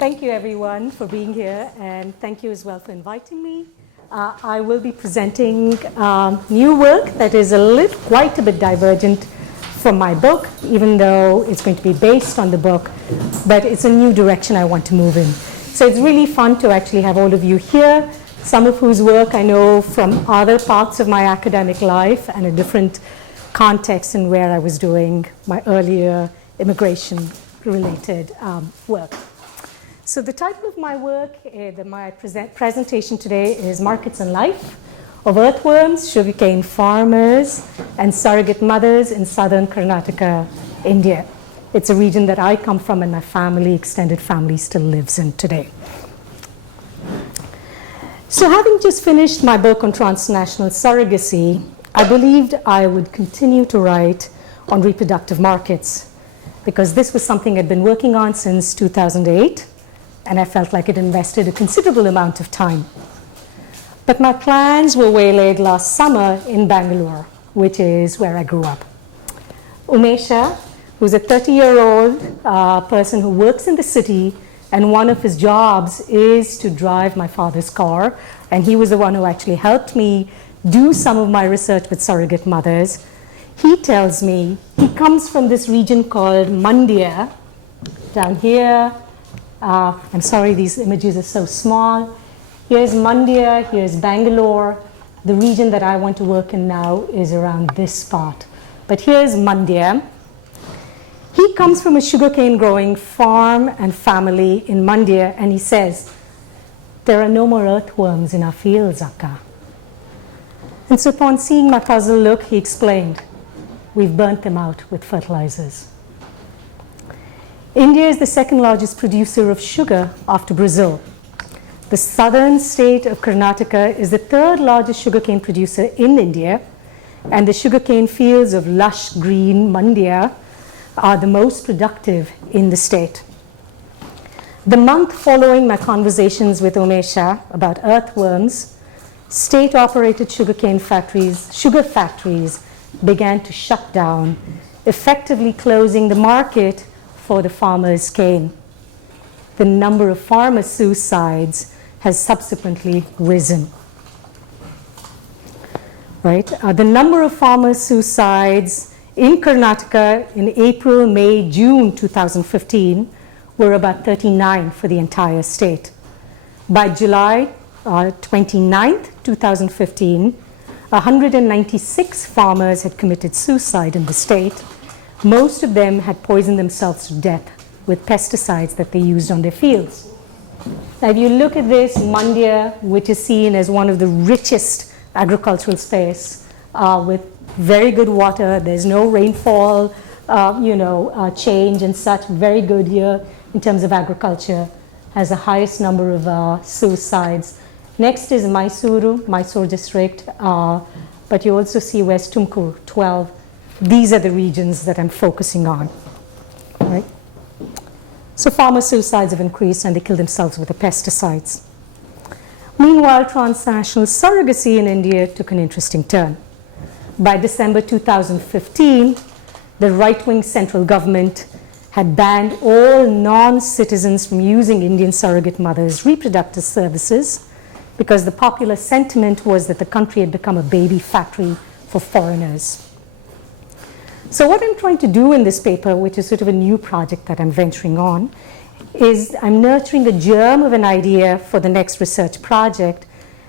Thank you everyone for being here, and thank you as well for inviting me. I will be presenting new work that is quite a bit divergent from my book, even though it's going to be based on the book, but it's a new direction I want to move in. So it's really fun to actually have all of you here, some of whose work I know from other parts of my academic life and a different context in where I was doing my earlier immigration-related work. So the title of my work, my presentation today is Markets and Life of Earthworms, Sugarcane Farmers, and Surrogate Mothers in Southern Karnataka, India. It's a region that I come from and my family, extended family, still lives in today. So having just finished my book on transnational surrogacy, I believed I would continue to write on reproductive markets because this was something I'd been working on since 2008. And I felt like it invested a considerable amount of time. But my plans were waylaid last summer in Bangalore, which is where I grew up. Umesha, who's a 30-year-old person who works in the city, and one of his jobs is to drive my father's car, and he was the one who actually helped me do some of my research with surrogate mothers. He tells me he comes from this region called Mandya, down here. I'm sorry, these images are so small. Here's Mandya, here's Bangalore. The region that I want to work in now is around this spot. But here's Mandya. He comes from a sugarcane growing farm and family in Mandya, and he says, there are no more earthworms in our fields, Akka. And so upon seeing my puzzled look, he explained, we've burnt them out with fertilizers. India is the second largest producer of sugar after Brazil. The southern state of Karnataka is the third largest sugarcane producer in India, and the sugarcane fields of lush green Mandya are the most productive in the state. The month following my conversations with Umesha about earthworms, state-operated sugar factories began to shut down, effectively closing the market for the farmer's cane. The number of farmer suicides has subsequently risen. Right? The number of farmer suicides in Karnataka in April, May, June 2015 were about 39 for the entire state. By July 29th, 2015, 196 farmers had committed suicide in the state. Most of them had poisoned themselves to death with pesticides that they used on their fields. Now, if you look at this, Mandya, which is seen as one of the richest agricultural space with very good water, there's no rainfall, change and such, very good here in terms of agriculture, has the highest number of suicides. Next is Mysore district, but you also see West Tumkur, 12. These are the regions that I'm focusing on, right? So farmer suicides have increased and they kill themselves with the pesticides. Meanwhile, transnational surrogacy in India took an interesting turn. By December 2015, the right-wing central government had banned all non-citizens from using Indian surrogate mothers' reproductive services because the popular sentiment was that the country had become a baby factory for foreigners. So what I'm trying to do in this paper, which is sort of a new project that I'm venturing on, is I'm nurturing a germ of an idea for the next research project,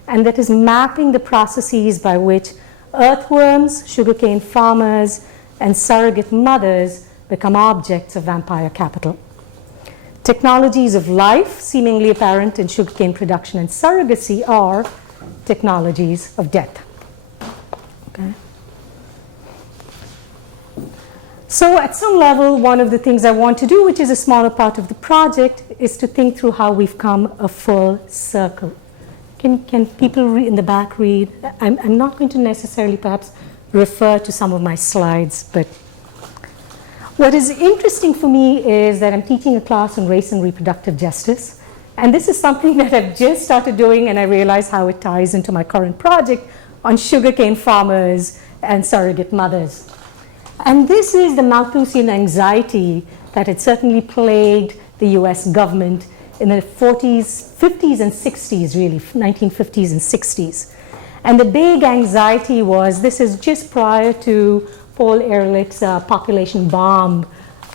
and that is mapping the processes by which earthworms, sugarcane farmers, and surrogate mothers become objects of vampire capital. Technologies of life, seemingly apparent in sugarcane production and surrogacy, are technologies of death. Okay. So at some level, one of the things I want to do, which is a smaller part of the project, is to think through how we've come a full circle. Can people in the back read? I'm not going to necessarily perhaps refer to some of my slides, but what is interesting for me is that I'm teaching a class on race and reproductive justice, and this is something that I've just started doing, and I realize how it ties into my current project on sugarcane farmers and surrogate mothers. And this is the Malthusian anxiety that had certainly plagued the US government in the 40s, 50s and 60s really, 1950s and 60s. And the big anxiety was, this is just prior to Paul Ehrlich's population bomb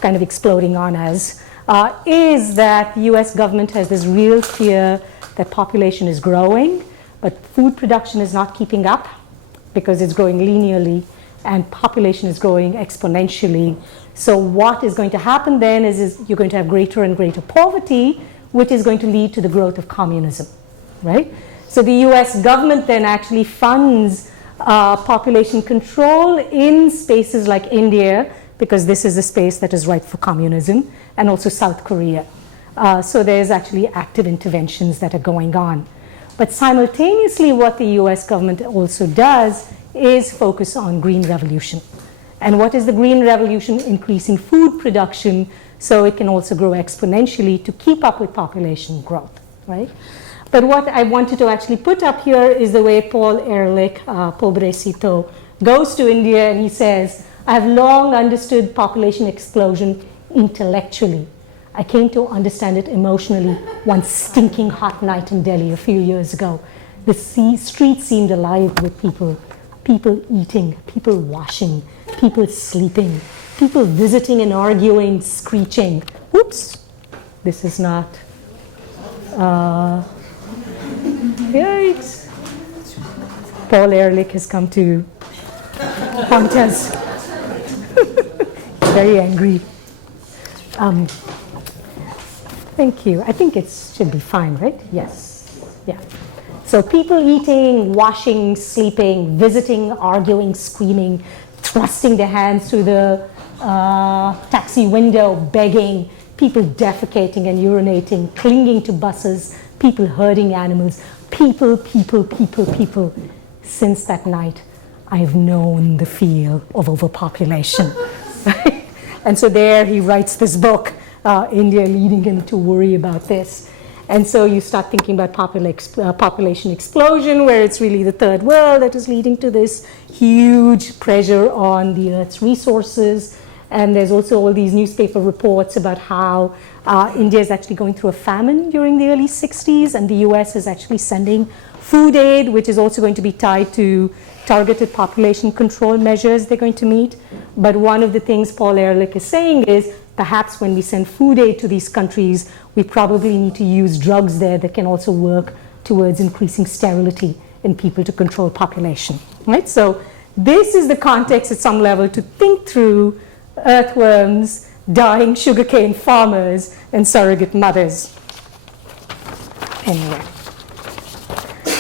kind of exploding on us, is that the US government has this real fear that population is growing, but food production is not keeping up because it's growing linearly and population is growing exponentially. So what is going to happen then is you're going to have greater and greater poverty, which is going to lead to the growth of communism, right? So the US government then actually funds population control in spaces like India, because this is a space that is ripe for communism, and also South Korea. So there's actually active interventions that are going on. But simultaneously, what the US government also does is focus on green revolution. And what is the green revolution? Increasing food production so it can also grow exponentially to keep up with population growth, right? But what I wanted to actually put up here is the way Paul Ehrlich, pobrecito, goes to India and he says, I have long understood population explosion intellectually. I came to understand it emotionally one stinking hot night in Delhi a few years ago. The street seemed alive with people. People eating, people washing, people sleeping, people visiting and arguing, screeching. Oops, this is not. Yikes. Paul Ehrlich has come to haunt us. Very angry. Thank you. I think it should be fine, right? Yes. Yeah. So people eating, washing, sleeping, visiting, arguing, screaming, thrusting their hands through the taxi window, begging, people defecating and urinating, clinging to buses, people herding animals, people. Since that night, I've known the feel of overpopulation. Right? And so there he writes this book, India leading him to worry about this. And so you start thinking about population explosion, where it's really the third world that is leading to this huge pressure on the Earth's resources. And there's also all these newspaper reports about how India is actually going through a famine during the early 60s, and the US is actually sending food aid, which is also going to be tied to targeted population control measures they're going to meet. But one of the things Paul Ehrlich is saying is, perhaps when we send food aid to these countries, we probably need to use drugs there that can also work towards increasing sterility in people to control population, right? So this is the context at some level to think through earthworms, dying sugarcane farmers, and surrogate mothers. Anyway.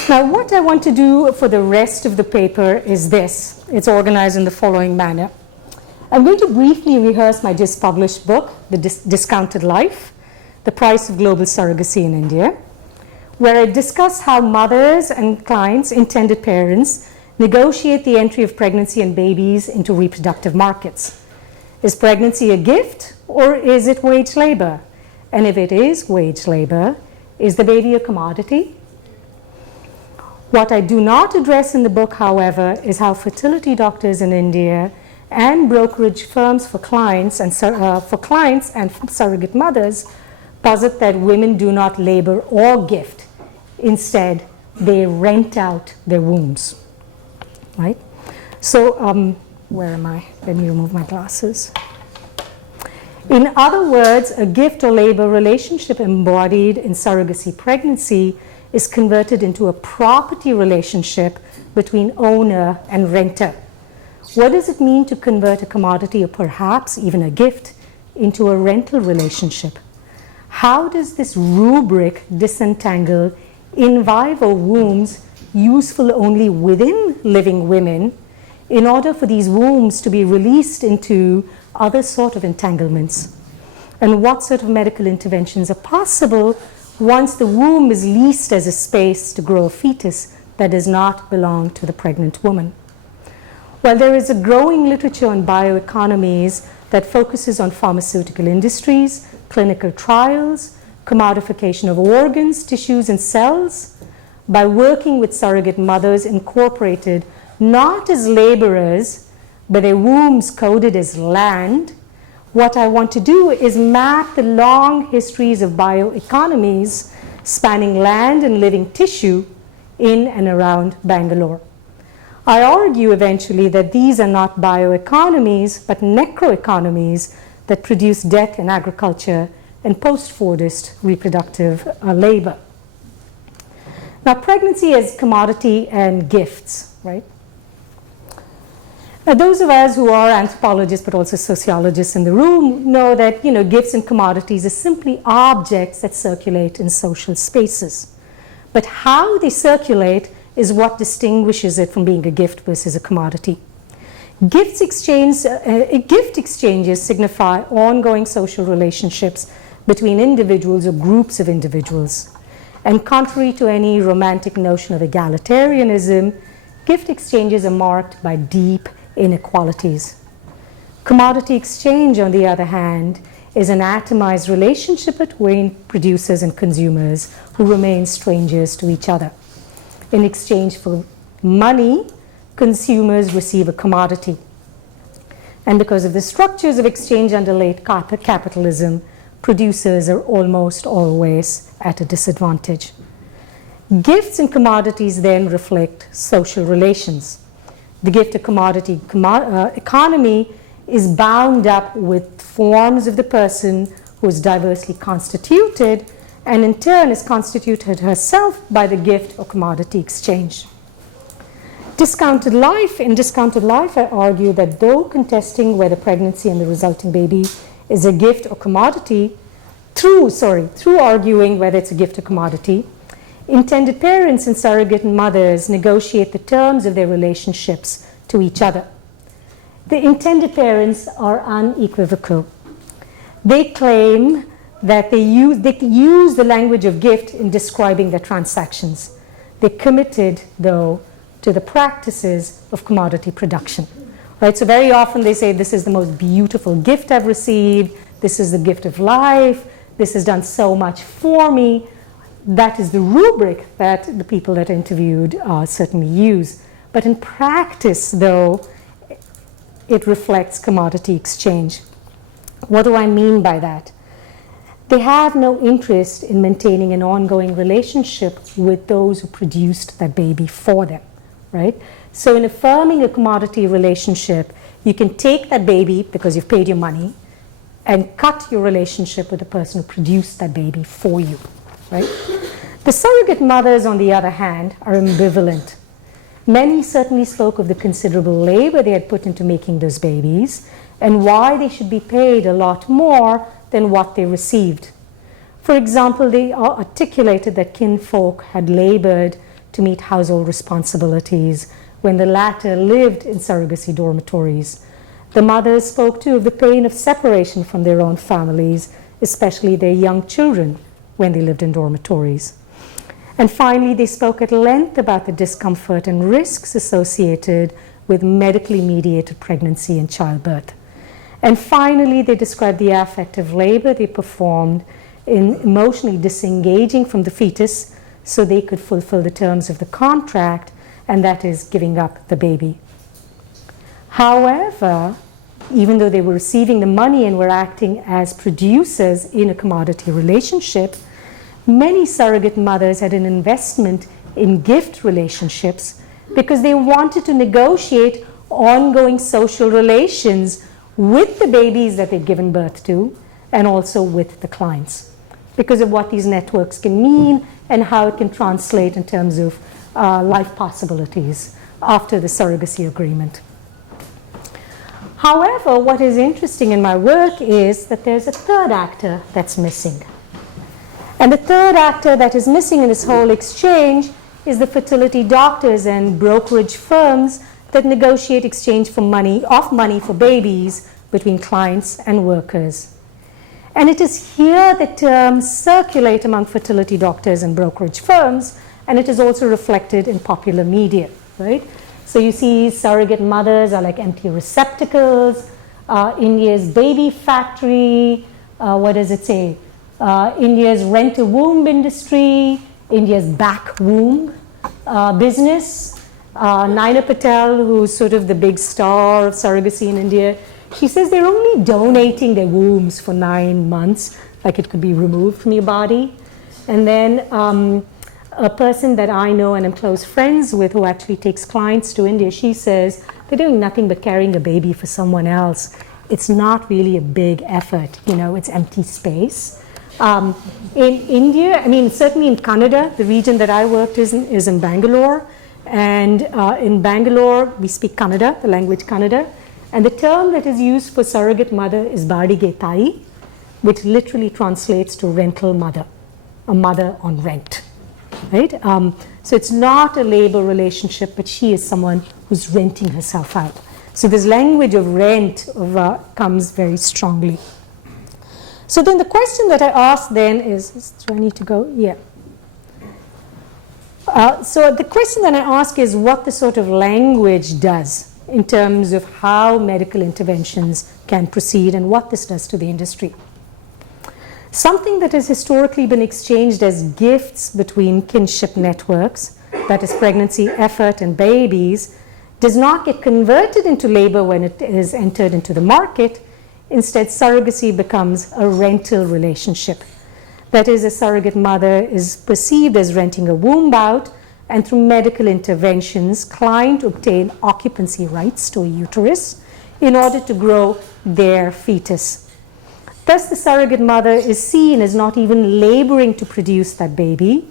Now what I want to do for the rest of the paper is this. It's organized in the following manner. I'm going to briefly rehearse my just published book, The Discounted Life, The Price of Global Surrogacy in India, where I discuss how mothers and clients, intended parents, negotiate the entry of pregnancy and babies into reproductive markets. Is pregnancy a gift or is it wage labor? And if it is wage labor, is the baby a commodity? What I do not address in the book, however, is how fertility doctors in India and brokerage firms for clients and surrogate mothers posit that women do not labor or gift. Instead, they rent out their wombs, right? So, where am I? Let me remove my glasses. In other words, a gift or labor relationship embodied in surrogacy pregnancy is converted into a property relationship between owner and renter. What does it mean to convert a commodity or perhaps even a gift into a rental relationship? How does this rubric disentangle in vivo wombs useful only within living women in order for these wombs to be released into other sort of entanglements? And what sort of medical interventions are possible once the womb is leased as a space to grow a fetus that does not belong to the pregnant woman? Well, there is a growing literature on bioeconomies that focuses on pharmaceutical industries, clinical trials, commodification of organs, tissues, and cells by working with surrogate mothers incorporated not as laborers, but their wombs coded as land, what I want to do is map the long histories of bioeconomies spanning land and living tissue in and around Bangalore. I argue eventually that these are not bioeconomies, but necroeconomies that produce death in agriculture and post-Fordist reproductive labor. Now, pregnancy is commodity and gifts, right? Now, those of us who are anthropologists but also sociologists in the room know that, gifts and commodities are simply objects that circulate in social spaces. But how they circulate is what distinguishes it from being a gift versus a commodity. Gift exchanges signify ongoing social relationships between individuals or groups of individuals. And contrary to any romantic notion of egalitarianism, gift exchanges are marked by deep inequalities. Commodity exchange, on the other hand, is an atomized relationship between producers and consumers who remain strangers to each other. In exchange for money, consumers receive a commodity. And because of the structures of exchange under late capitalism, producers are almost always at a disadvantage. Gifts and commodities then reflect social relations. The gift of commodity economy is bound up with forms of the person who is diversely constituted and in turn is constituted herself by the gift or commodity exchange. In discounted life, I argue that though contesting whether pregnancy and the resulting baby is a gift or commodity, through arguing whether it's a gift or commodity, intended parents and surrogate mothers negotiate the terms of their relationships to each other. The intended parents are unequivocal. They claim that they use the language of gift in describing their transactions. They're committed, though, to the practices of commodity production. Right? So very often they say, this is the most beautiful gift I've received, this is the gift of life, this has done so much for me. That is the rubric that the people that are interviewed certainly use. But in practice, though, it reflects commodity exchange. What do I mean by that? They have no interest in maintaining an ongoing relationship with those who produced that baby for them, right? So in affirming a commodity relationship, you can take that baby because you've paid your money and cut your relationship with the person who produced that baby for you, right? The surrogate mothers, on the other hand, are ambivalent. Many certainly spoke of the considerable labor they had put into making those babies and why they should be paid a lot more than what they received. For example, they articulated that kinfolk had labored to meet household responsibilities when the latter lived in surrogacy dormitories. The mothers spoke too of the pain of separation from their own families, especially their young children, when they lived in dormitories. And finally, they spoke at length about the discomfort and risks associated with medically mediated pregnancy and childbirth. And finally, they described the affective labor they performed in emotionally disengaging from the fetus so they could fulfill the terms of the contract, and that is giving up the baby. However, even though they were receiving the money and were acting as producers in a commodity relationship, many surrogate mothers had an investment in gift relationships because they wanted to negotiate ongoing social relations with the babies that they'd given birth to and also with the clients because of what these networks can mean and how it can translate in terms of life possibilities after the surrogacy agreement. However, what is interesting in my work is that there's a third actor that's missing. And the third actor that is missing in this whole exchange is the fertility doctors and brokerage firms that negotiate exchange of money for babies between clients and workers. And it is here that terms circulate among fertility doctors and brokerage firms, and it is also reflected in popular media, right? So you see surrogate mothers are like empty receptacles, India's baby factory, what does it say? India's rent-a-womb industry, India's back womb business. Naina Patel, who's sort of the big star of surrogacy in India, She says they're only donating their wombs for 9 months, like it could be removed from your body. And then a person that I know and I'm close friends with who actually takes clients to India, she says they're doing nothing but carrying a baby for someone else. It's not really a big effort, it's empty space. In India, certainly in Canada, the region that I worked is in Bangalore. And in Bangalore, we speak Kannada, the language Kannada. And the term that is used for surrogate mother is Badige Tai, which literally translates to rental mother, a mother on rent. Right? So it's not a labor relationship, but she is someone who's renting herself out. So this language of rent comes very strongly. So then the question that I ask then is do I need to go? Yeah. So the question that I ask is what the sort of language does in terms of how medical interventions can proceed and what this does to the industry. Something that has historically been exchanged as gifts between kinship networks, that is pregnancy, effort, and babies, does not get converted into labor when it is entered into the market. Instead, surrogacy becomes a rental relationship. That is, a surrogate mother is perceived as renting a womb out, and through medical interventions, client obtain occupancy rights to a uterus in order to grow their fetus. Thus, the surrogate mother is seen as not even laboring to produce that baby.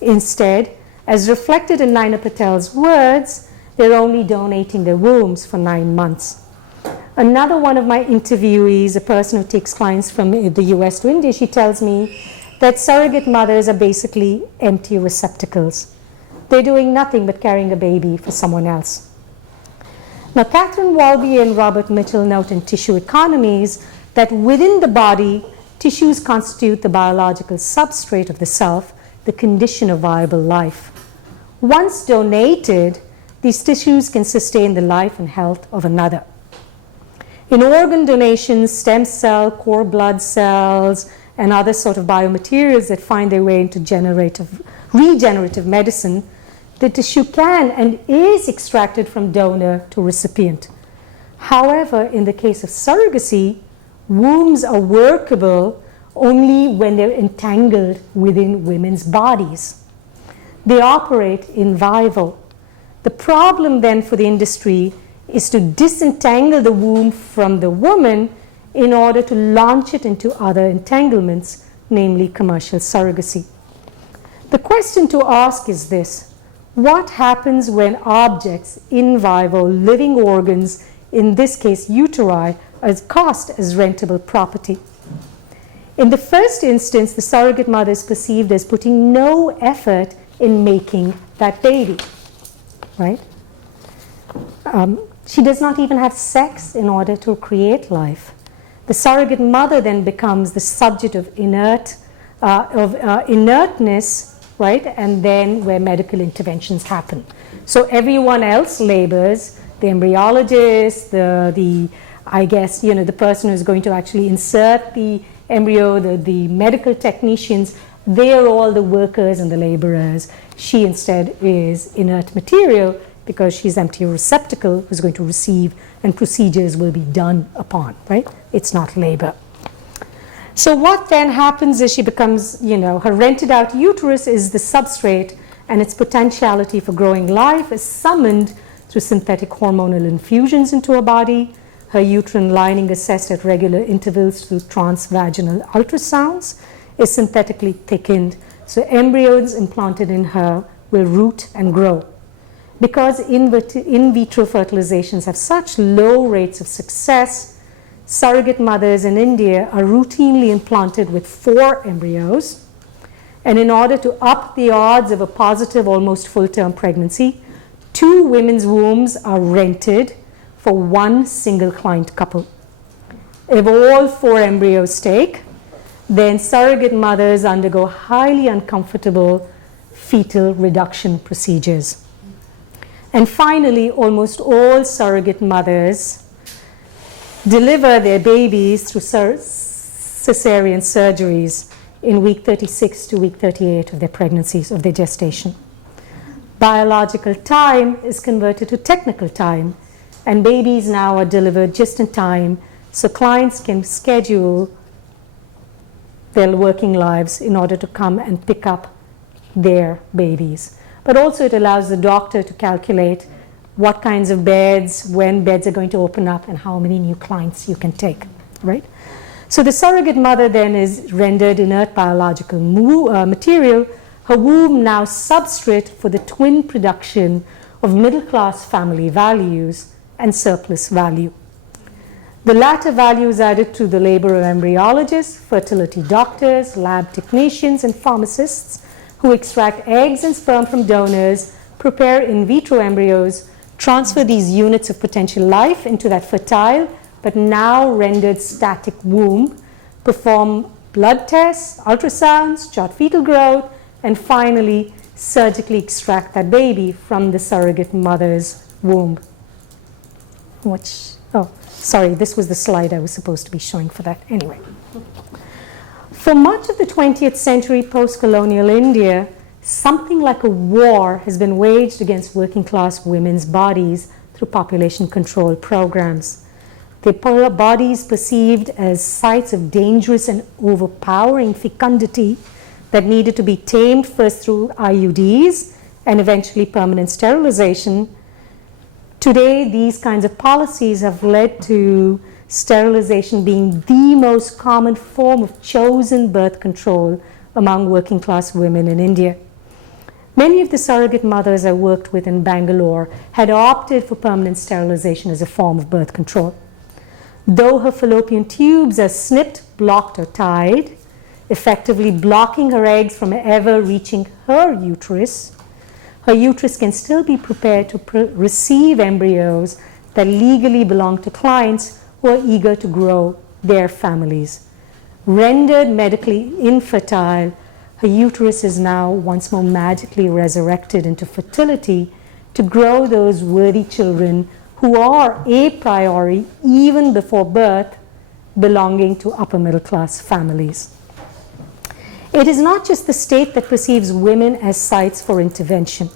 Instead, as reflected in Naina Patel's words, they're only donating their wombs for 9 months. Another one of my interviewees, a person who takes clients from the US to India, she tells me that surrogate mothers are basically empty receptacles. They're doing nothing but carrying a baby for someone else. Now, Catherine Walby and Robert Mitchell note in Tissue Economies that within the body, tissues constitute the biological substrate of the self, the condition of viable life. Once donated, these tissues can sustain the life and health of another. In organ donations, stem cell, cord blood cells, and other sort of biomaterials that find their way into regenerative medicine, the tissue can and is extracted from donor to recipient. However, in the case of surrogacy, wombs are workable only when they're entangled within women's bodies. They operate in vivo. The problem then for the industry is to disentangle the womb from the woman in order to launch it into other entanglements, namely commercial surrogacy. The question to ask is this: what happens when objects in vivo, living organs, in this case uteri, are cast as rentable property? In the first instance, the surrogate mother is perceived as putting no effort in making that baby, right? She does not even have sex in order to create life. The surrogate mother then becomes the subject of inertness, right? And then where medical interventions happen. So everyone else labors, the embryologist, the person who's going to actually insert the embryo, the medical technicians, they are all the workers and the laborers. She instead is inert material because she's empty receptacle who's going to receive and procedures will be done upon, right? It's not labor. So what then happens is she becomes, her rented out uterus is the substrate, and its potentiality for growing life is summoned through synthetic hormonal infusions into her body. Her uterine lining assessed at regular intervals through transvaginal ultrasounds is synthetically thickened, so embryos implanted in her will root and grow. Because in vitro fertilizations have such low rates of success, surrogate mothers in India are routinely implanted with 4 embryos. And in order to up the odds of a positive, almost full-term pregnancy, 2 women's wombs are rented for 1 single client couple. If all 4 embryos take, then surrogate mothers undergo highly uncomfortable fetal reduction procedures. And finally, almost all surrogate mothers deliver their babies through cesarean surgeries in week 36 to week 38 of their pregnancies, of their gestation. Biological time is converted to technical time and babies now are delivered just in time, so clients can schedule their working lives in order to come and pick up their babies. But also it allows the doctor to calculate what kinds of beds, when beds are going to open up, and how many new clients you can take, right? So the surrogate mother then is rendered inert biological material, her womb now substrate for the twin production of middle-class family values and surplus value. The latter value is added to the labor of embryologists, fertility doctors, lab technicians, and pharmacists who extract eggs and sperm from donors, prepare in vitro embryos, transfer these units of potential life into that fertile but now rendered static womb, perform blood tests, ultrasounds, chart fetal growth, and finally surgically extract that baby from the surrogate mother's womb. Sorry, this was the slide I was supposed to be showing for that. Anyway. For much of the 20th century post-colonial India, something like a war has been waged against working class women's bodies through population control programs. Their bodies perceived as sites of dangerous and overpowering fecundity that needed to be tamed first through IUDs and eventually permanent sterilization. Today, these kinds of policies have led to sterilization being the most common form of chosen birth control among working class women in India. Many of the surrogate mothers I worked with in Bangalore had opted for permanent sterilization as a form of birth control. Though her fallopian tubes are snipped, blocked, or tied, effectively blocking her eggs from ever reaching her uterus can still be prepared to receive embryos that legally belong to clients who are eager to grow their families. Rendered medically infertile, her uterus is now once more magically resurrected into fertility to grow those worthy children who are a priori, even before birth, belonging to upper middle class families. It is not just the state that perceives women as sites for intervention.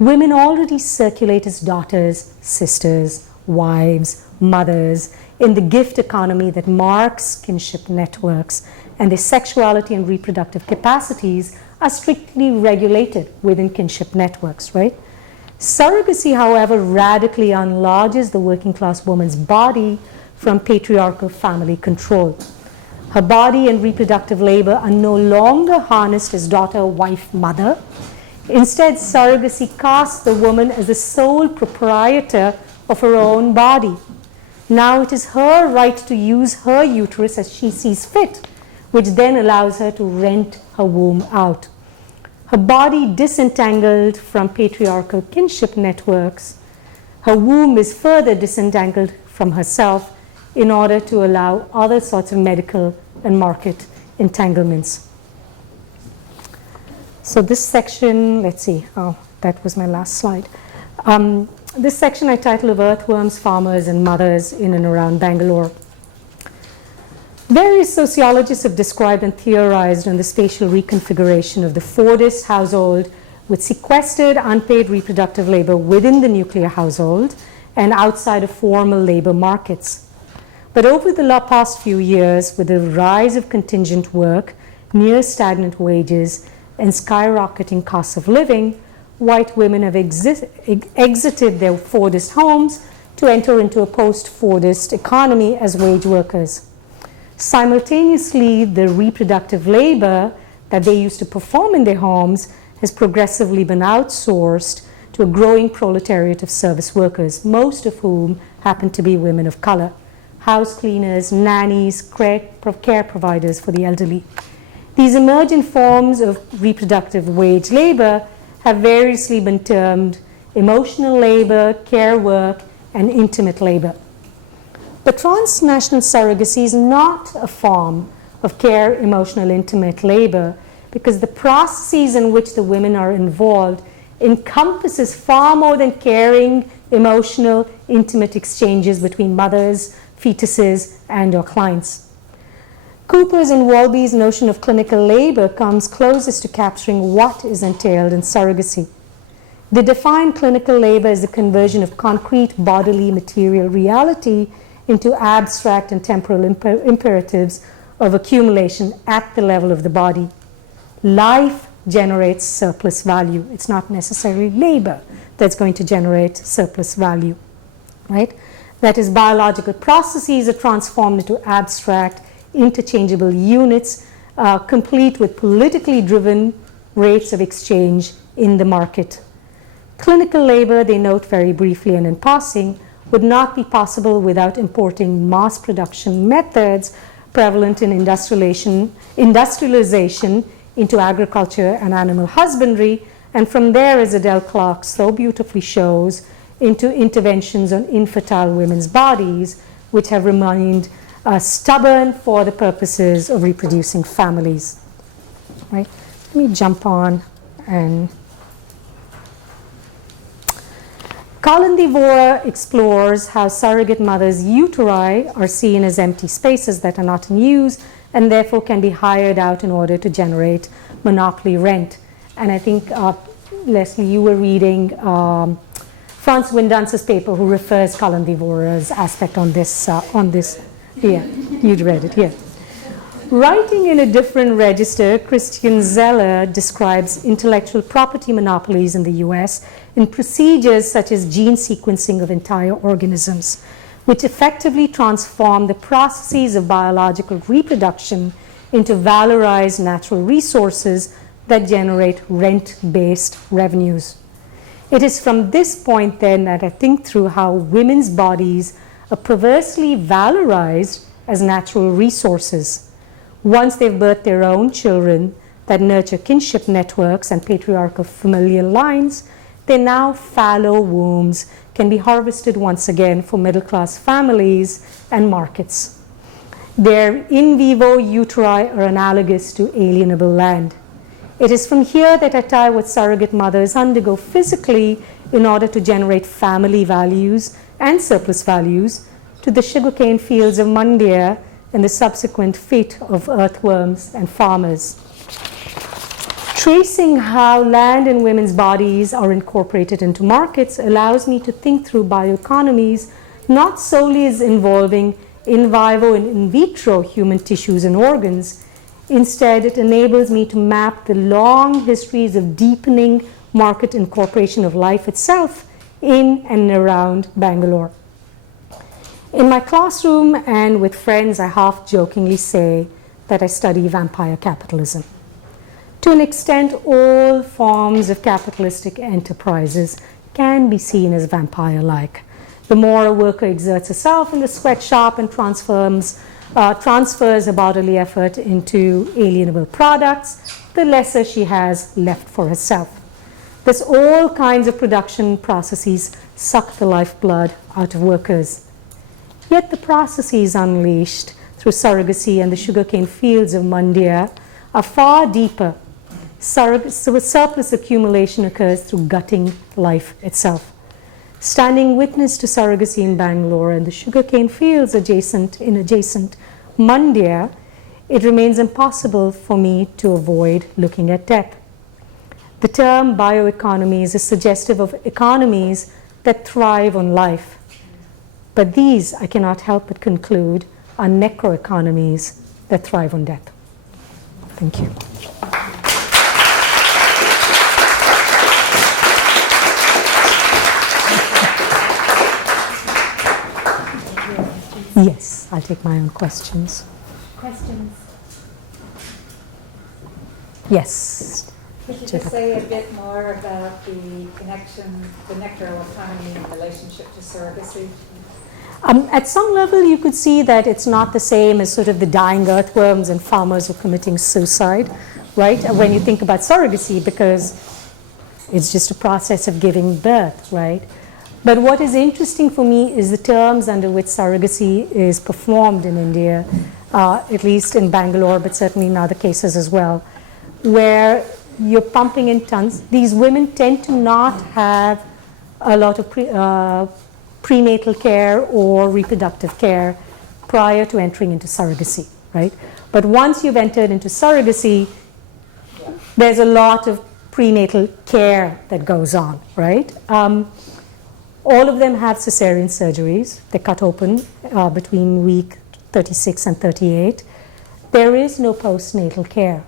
Women already circulate as daughters, sisters, wives, mothers in the gift economy that marks kinship networks, and their sexuality and reproductive capacities are strictly regulated within kinship networks, right? Surrogacy, however, radically enlarges the working class woman's body from patriarchal family control. Her body and reproductive labor are no longer harnessed as daughter, wife, mother. Instead, surrogacy casts the woman as the sole proprietor of her own body. Now it is her right to use her uterus as she sees fit, which then allows her to rent her womb out. Her body disentangled from patriarchal kinship networks, her womb is further disentangled from herself in order to allow other sorts of medical and market entanglements. So this section, let's see, that was my last slide. This section I titled Earthworms, Farmers, and Mothers in and around Bangalore. Various sociologists have described and theorized on the spatial reconfiguration of the Fordist household with sequestered unpaid reproductive labor within the nuclear household and outside of formal labor markets. But over the past few years, with the rise of contingent work, near stagnant wages, and skyrocketing costs of living, white women have exited their Fordist homes to enter into a post-Fordist economy as wage workers. Simultaneously, the reproductive labor that they used to perform in their homes has progressively been outsourced to a growing proletariat of service workers, most of whom happen to be women of color, house cleaners, nannies, care providers for the elderly. These emergent forms of reproductive wage labor have variously been termed emotional labor, care work, and intimate labor. But transnational surrogacy is not a form of care, emotional, intimate labor because the processes in which the women are involved encompasses far more than caring, emotional, intimate exchanges between mothers, fetuses, and/or clients. Cooper's and Walby's notion of clinical labor comes closest to capturing what is entailed in surrogacy. They define clinical labor as the conversion of concrete bodily material reality into abstract and temporal imperatives of accumulation at the level of the body. Life generates surplus value. It's not necessarily labor that's going to generate surplus value, right? That is, biological processes are transformed into abstract, interchangeable units, complete with politically driven rates of exchange in the market. Clinical labor, they note very briefly and in passing, would not be possible without importing mass production methods prevalent in industrialization into agriculture and animal husbandry, and from there, as Adele Clark so beautifully shows, into interventions on infertile women's bodies, which have remained stubborn for the purposes of reproducing families. Right? Let me jump on and Colin Devore explores how surrogate mothers' uteri are seen as empty spaces that are not in use and therefore can be hired out in order to generate monopoly rent. And I think, Leslie, you were reading Franz Windance's paper who refers Colin Devore's aspect on this. Yeah, you'd read it, yeah. Writing in a different register, Christian Zeller describes intellectual property monopolies in the US in procedures such as gene sequencing of entire organisms, which effectively transform the processes of biological reproduction into valorized natural resources that generate rent-based revenues. It is from this point then that I think through how women's bodies are perversely valorized as natural resources. Once they've birthed their own children that nurture kinship networks and patriarchal familial lines, their now fallow wombs can be harvested once again for middle-class families and markets. Their in vivo uteri are analogous to alienable land. It is from here that I tie what surrogate mothers undergo physically in order to generate family values and surplus values to the sugarcane fields of Mandya and the subsequent fate of earthworms and farmers. Tracing how land and women's bodies are incorporated into markets allows me to think through bioeconomies not solely as involving in vivo and in vitro human tissues and organs. Instead, it enables me to map the long histories of deepening market incorporation of life itself in and around Bangalore. In my classroom and with friends, I half-jokingly say that I study vampire capitalism. To an extent, all forms of capitalistic enterprises can be seen as vampire-like. The more a worker exerts herself in the sweatshop and transfers her bodily effort into alienable products, the lesser she has left for herself. Thus, all kinds of production processes suck the lifeblood out of workers. Yet the processes unleashed through surrogacy and the sugarcane fields of Mandya are far deeper. Surplus accumulation occurs through gutting life itself. Standing witness to surrogacy in Bangalore and the sugarcane fields adjacent Mandya, it remains impossible for me to avoid looking at death. The term bioeconomies is suggestive of economies that thrive on life. But these, I cannot help but conclude, are necroeconomies that thrive on death. Thank you. Yes, I'll take my own questions. Questions? Yes. Could you just say a bit more about the connection, the necroeconomy in relationship to surrogacy? At some level, you could see that it's not the same as sort of the dying earthworms and farmers who are committing suicide, right? When you think about surrogacy, because it's just a process of giving birth, right? But what is interesting for me is the terms under which surrogacy is performed in India, at least in Bangalore, but certainly in other cases as well, where you're pumping in tons. These women tend to not have a lot of prenatal care or reproductive care prior to entering into surrogacy, right? But once you've entered into surrogacy, there's a lot of prenatal care that goes on, right? All of them have cesarean surgeries. They're cut open between week 36 and 38. There is no postnatal care.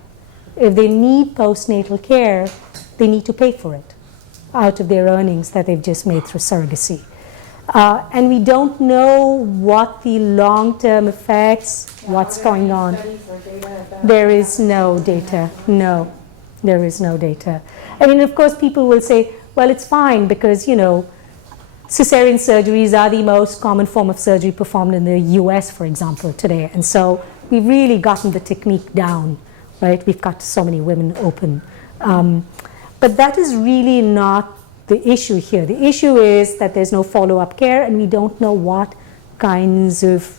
If they need postnatal care, they need to pay for it out of their earnings that they've just made through surrogacy. And we don't know what the long-term effects, what's going on. There is no data. No, there is no data. I mean, of course, people will say, well, it's fine because, you know, cesarean surgeries are the most common form of surgery performed in the US, for example, today. And so we've really gotten the technique down, right? We've got so many women open. But that is really not the issue here. The issue is that there's no follow-up care and we don't know what kinds of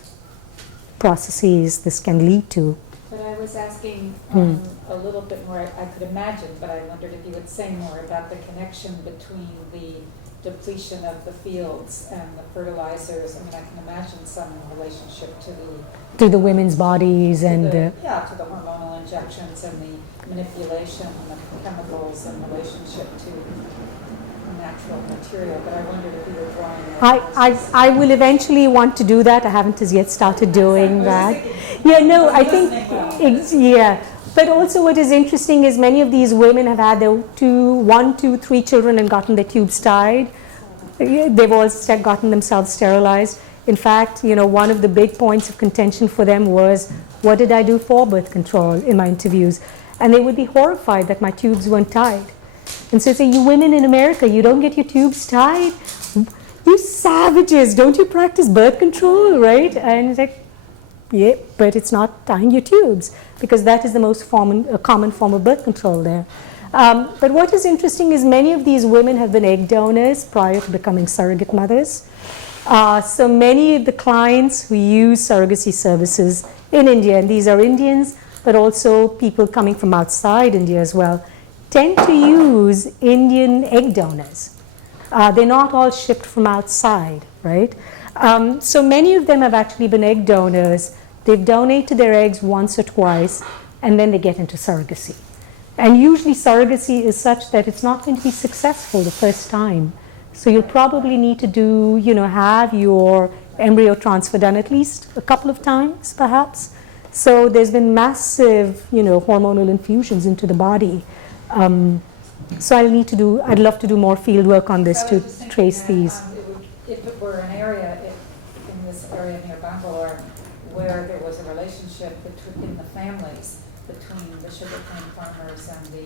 processes this can lead to. But I was asking a little bit more, I could imagine, but I wondered if you would say more about the connection between the depletion of the fields and the fertilizers. I mean, I can imagine some relationship to the women's bodies and to the hormonal injections and the manipulation and the chemicals in relationship to natural material. But I wondered if you were drawing. I will eventually want to do that. I haven't as yet started doing that. Yeah, no, I think yeah. But also what is interesting is many of these women have had their 1, 2, 3 children and gotten their tubes tied. They've all gotten themselves sterilized. In fact, you know, one of the big points of contention for them was, what did I do for birth control in my interviews? And they would be horrified that my tubes weren't tied. And so say, you women in America, you don't get your tubes tied? You savages, don't you practice birth control, right? And it's like, yeah, but it's not tying your tubes because that is the most common form of birth control there. But what is interesting is many of these women have been egg donors prior to becoming surrogate mothers. So many of the clients who use surrogacy services in India, and these are Indians, but also people coming from outside India as well, tend to use Indian egg donors. They're not all shipped from outside, right? So many of them have actually been egg donors. They've donated their eggs once or twice, and then they get into surrogacy. And usually surrogacy is such that it's not going to be successful the first time. So you'll probably need to do, you know, have your embryo transfer done at least a couple of times, perhaps. So there's been massive, you know, hormonal infusions into the body. So I'd love to do more field work on this to trace these. If it were an area, in this area near Bangalore, where there was a relationship in the families between the sugarcane farmers and the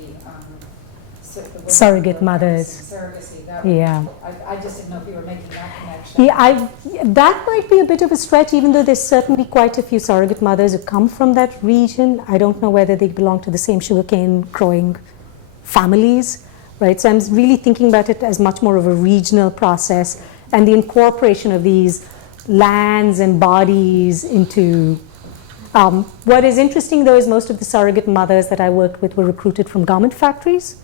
surrogate mothers. Surrogacy, I just didn't know if you were making that connection. Yeah, that might be a bit of a stretch, even though there's certainly quite a few surrogate mothers who come from that region. I don't know whether they belong to the same sugarcane growing families, right? So I'm really thinking about it as much more of a regional process and the incorporation of these lands and bodies into. What is interesting though is most of the surrogate mothers that I worked with were recruited from garment factories.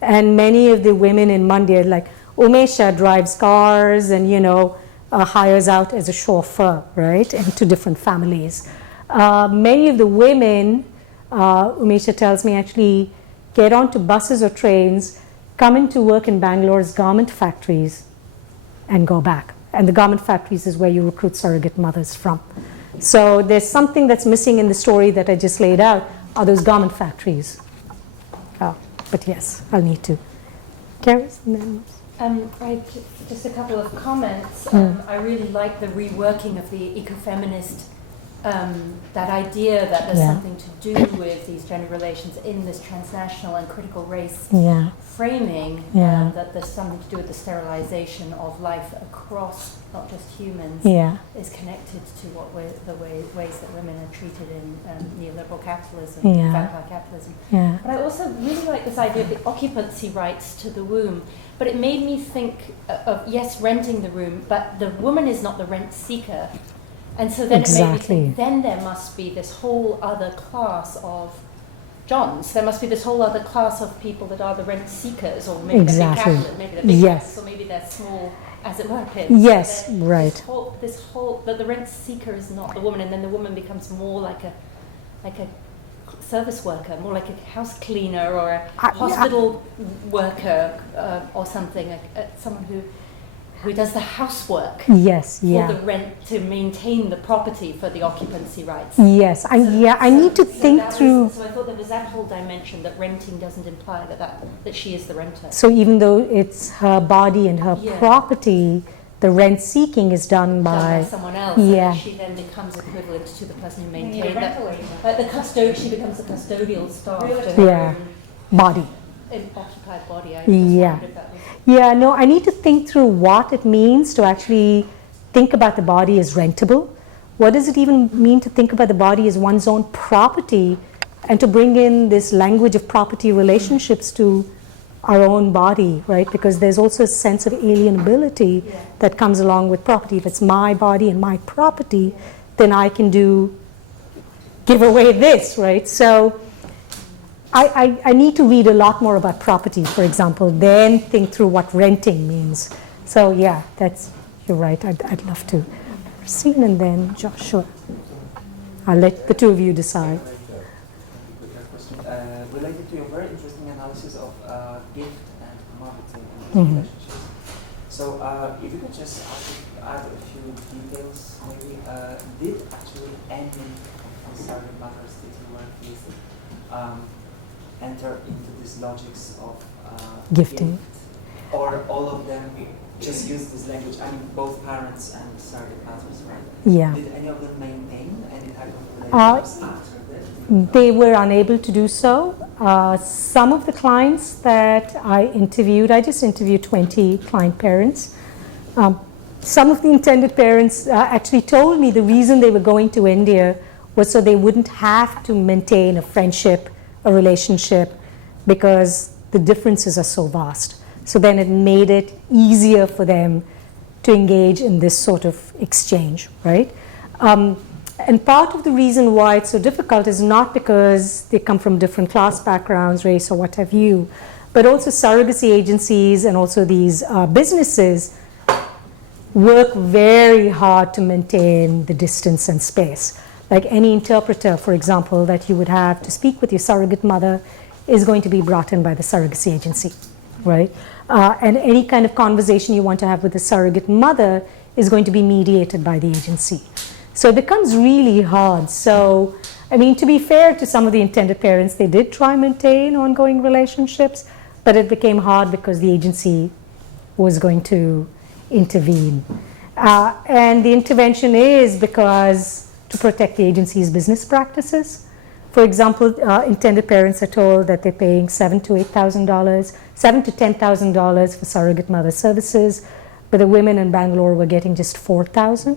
And many of the women in Mandya, like Umesha, drives cars and, you know, hires out as a chauffeur, right, and to different families. Many of the women, Umesha tells me, actually get onto buses or trains, come into work in Bangalore's garment factories and go back. And the garment factories is where you recruit surrogate mothers from. So there's something that's missing in the story that I just laid out, are those garment factories. But yes, I'll need to. Karis? Just a couple of comments. I really like the reworking of the ecofeminist, that idea that there's something to do with these gender relations in this transnational and critical race framing, that there's something to do with the sterilization of life across, not just humans, is connected to the ways that women are treated in neoliberal capitalism, vampire capitalism. But I also really like this idea of the occupancy rights to the womb. But it made me think of, yes, renting the room, but the woman is not the rent seeker. And so then it made me think, then there must be this whole other class of Johns. There must be this whole other class of people that are the rent seekers, or maybe they're big capitalists, maybe they're big capitalists, or maybe they're small, as it were, pimps. Yes, right. This whole that the rent seeker is not the woman, and then the woman becomes more like a service worker, more like a house cleaner or a hospital worker or something, someone who does the housework. Yes, for the rent, to maintain the property for the occupancy rights. Yes, I need to think through. So I thought there was that whole dimension that renting doesn't imply that she is the renter. So even though it's her body and her property, the rent seeking is done by someone else. Yeah. And she then becomes equivalent to the person who maintained that. Like the custodian, she becomes the custodial staff to her body. Occupied body. I Yeah. Yeah, no, I need to think through what it means to actually think about the body as rentable. What does it even mean to think about the body as one's own property, and to bring in this language of property relationships to our own body, right? Because there's also a sense of alienability that comes along with property. If it's my body and my property, then I can give away this, right? So I need to read a lot more about property, for example, then think through what renting means. So yeah, you're right. I'd love to proceed, and then Joshua. I'll let the two of you decide. Related to your very interesting analysis of gift and commodity and relationships. So if you could just add a few details, maybe did actually any of the surrogate mothers that you work with enter into these logics of Gifting. gift, or all of them just use this language? I mean, both parents and surrogate mothers, right? Yeah. Did any of them maintain any type of relationships after that? They were unable to do so. Some of the clients that I interviewed, I just interviewed 20 client parents. Some of the intended parents actually told me the reason they were going to India was so they wouldn't have to maintain a friendship, a relationship, because the differences are so vast. So then it made it easier for them to engage in this sort of exchange, right? And part of the reason why it's so difficult is not because they come from different class backgrounds, race, or what have you, but also surrogacy agencies and also these businesses work very hard to maintain the distance and space. Like any interpreter, for example, that you would have to speak with your surrogate mother is going to be brought in by the surrogacy agency, right? And any kind of conversation you want to have with the surrogate mother is going to be mediated by the agency. So it becomes really hard. So, I mean, to be fair to some of the intended parents, they did try and maintain ongoing relationships, but it became hard because the agency was going to intervene. And the intervention is because to protect the agency's business practices. For example, intended parents are told that they're paying $7,000 to $8,000, $7,000 to $10,000 for surrogate mother services, but the women in Bangalore were getting just $4,000.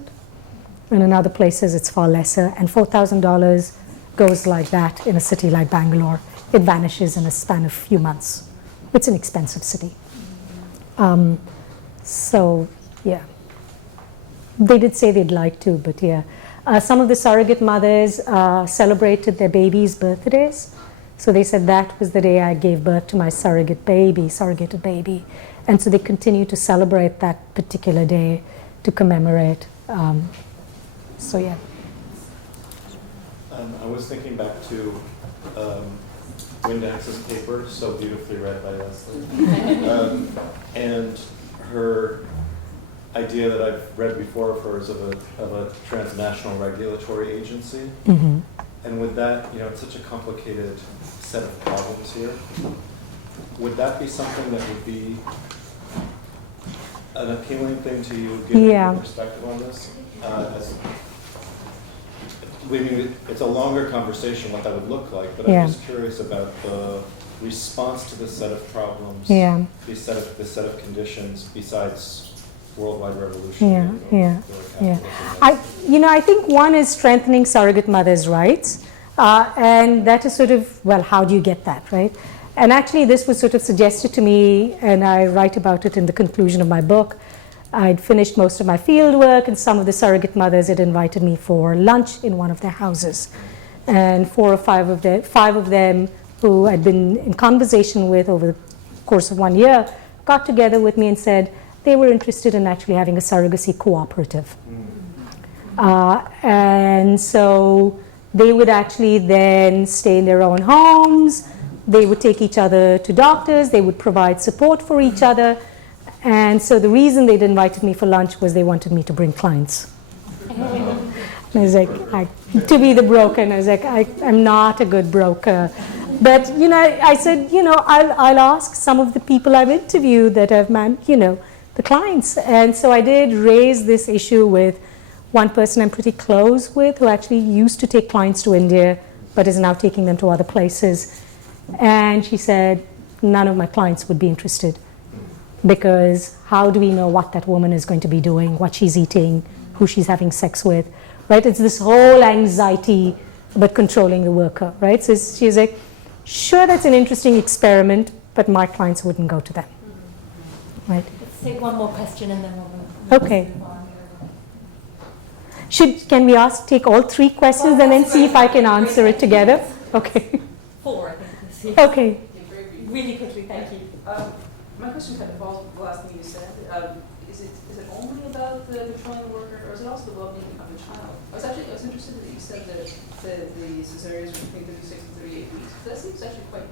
And in other places, it's far lesser. And $4,000 goes like that in a city like Bangalore. It vanishes in a span of a few months. It's an expensive city. So, yeah. They did say they'd like to, but yeah. Some of the surrogate mothers celebrated their babies' birthdays. So they said that was the day I gave birth to my surrogated baby. And so they continue to celebrate that particular day to commemorate. So yeah. I was thinking back to Windax's paper, so beautifully read by Leslie, and her idea that I've read before of hers of a transnational regulatory agency. Mm-hmm. And with that, it's such a complicated set of problems here. Would that be something that would be an appealing thing to you, given your perspective on this? It's a longer conversation what that would look like, but I'm just curious about the response to this set of problems, this set of conditions, besides worldwide revolution. I think one is strengthening surrogate mothers' rights, and that is sort of, well, how do you get that, right? And actually this was sort of suggested to me, and I write about it in the conclusion of my book. I'd finished most of my field work, and some of the surrogate mothers had invited me for lunch in one of their houses. And 4 or 5 of them who I'd been in conversation with over the course of 1 year got together with me and said they were interested in actually having a surrogacy cooperative. And so they would actually then stay in their own homes. They would take each other to doctors. They would provide support for each other. And so the reason they'd invited me for lunch was they wanted me to bring clients. And I was like, to be the broker, and I was like, I'm not a good broker. But, I said, I'll ask some of the people I've interviewed that have the clients. And so I did raise this issue with one person I'm pretty close with who actually used to take clients to India, but is now taking them to other places. And she said, none of my clients would be interested, because how do we know what that woman is going to be doing, what she's eating, who she's having sex with, right? It's this whole anxiety about controlling the worker, right? So she's like, sure, that's an interesting experiment, but my clients wouldn't go to them, right? Let's take one more question and then we'll Okay. Can we take all 3 questions and then see if I can answer it together? Okay. 4, I think. Okay. Really quickly, thank you. My question kind of follows the last thing you said. Is it only about the controlling the worker, or is it also the well-being of the child? I was interested that you said that the cesareans were between 36 and 38 weeks. That seems actually quite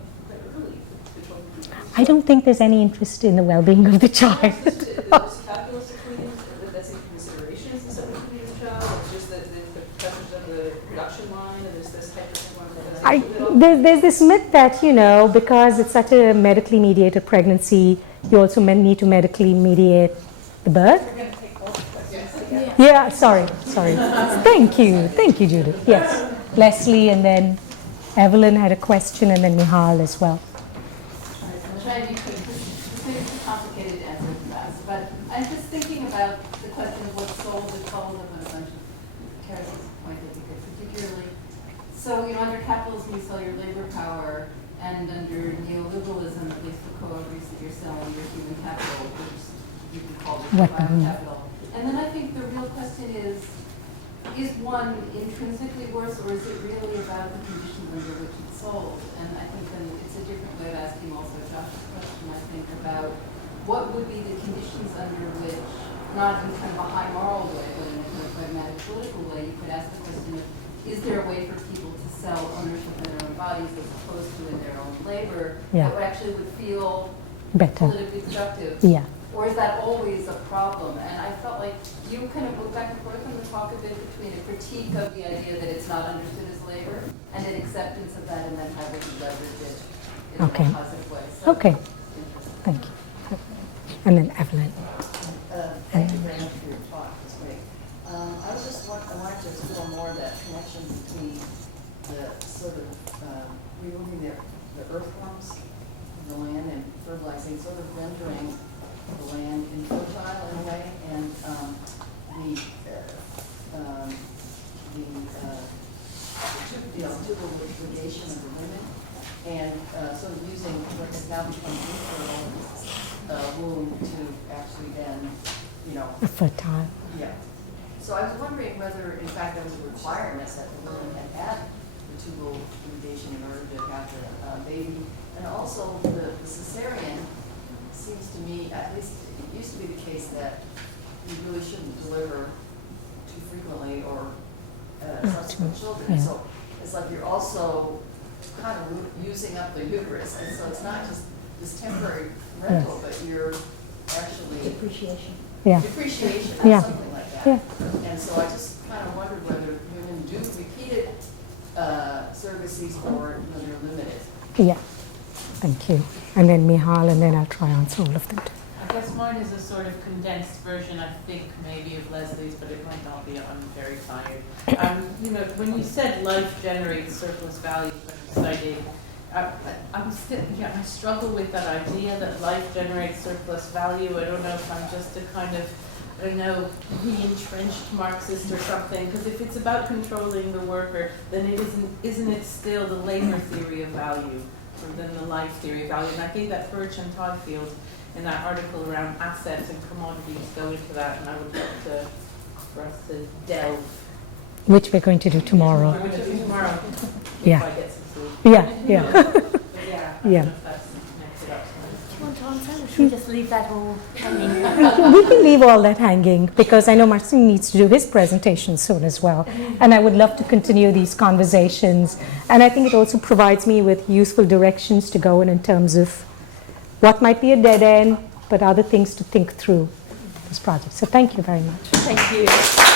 early for the children. I don't think there's any interest in the well-being of the child. There's calculus equating that's in consideration as the subject of the child. It's just the pressures of the production line, and there's this There's this myth that, because it's such a medically mediated pregnancy, you also need to medically mediate the birth. We're going to take both questions. Yeah, sorry. Thank you, Judith. Yes, Leslie, and then Evelyn had a question, and then Nihal as well. I'll try to be quick. This may be too complicated to answer fast, but I'm just thinking about the question of what's sold and told of a bunch of Karen's point, I think, particularly. So, under capitalism, you sell your labor power, and under neoliberalism, at least Foucault agrees that you're selling your human capital, which you can call capital. And then I think the real question is one intrinsically worse, or is it really about the conditions under which it's sold? And I think then it's a different way of asking also Josh's question, I think, about what would be the conditions under which, not in kind of a high moral way, but in a kind of pragmatic political way, you could ask the question of, is there a way for people to sell ownership in their own bodies as opposed to in their own labor that actually would feel better, politically productive? Yeah. Or is that always a problem? And I felt like you kind of go back and forth on the talk a bit between a critique of the idea that it's not understood as labor and an acceptance of that, and then how would you leverage it in a positive way. So okay. Thank you. And then Evelyn. Thank you very much for your talk. It was great. I wanted to explore more that connection between the sort of removing the earthworms from the land and fertilizing, sort of rendering the land infertile in a way, and tubal liquidation of the women, and sort of using what has now become infertile womb to actually then, fertile. Yeah. So I was wondering whether, in fact, there was a requirement that the women had the tubal ligation in order to have the baby, and also the cesarean seems to me, at least it used to be the case that you really shouldn't deliver too frequently or subsequent children. Yeah. So it's like you're also kind of using up the uterus, and so it's not just this temporary rental, but you're actually Depreciation. depreciation or Yeah. something like that. Yeah. And so I just kind of wondered whether women do repeated surrogacies or they're limited. Yeah. Thank you. And then Mihal, and then I'll try and answer all of them too. I guess mine is a sort of condensed version, I think, maybe of Leslie's, but it might not be. I'm very tired. When you said life generates surplus value, exciting. I struggle with that idea that life generates surplus value. I don't know if I'm just a kind of, re-entrenched Marxist or something. Because if it's about controlling the worker, then isn't it still the labor theory of value rather than the life theory of value? And I think that Birch and Tyfield, in that article around assets and commodities, go into that, and I would love for us to delve. Which we're going to do tomorrow. Which will be tomorrow. Yeah. If I get some sleep. Yeah. Yeah. I don't know if that's connected up to Do you want to to answer? Or should we just leave that all hanging? We can leave all that hanging because I know Marcin needs to do his presentation soon as well. And I would love to continue these conversations. And I think it also provides me with useful directions to go in terms of what might be a dead end, but other things to think through this project. So thank you very much. Thank you.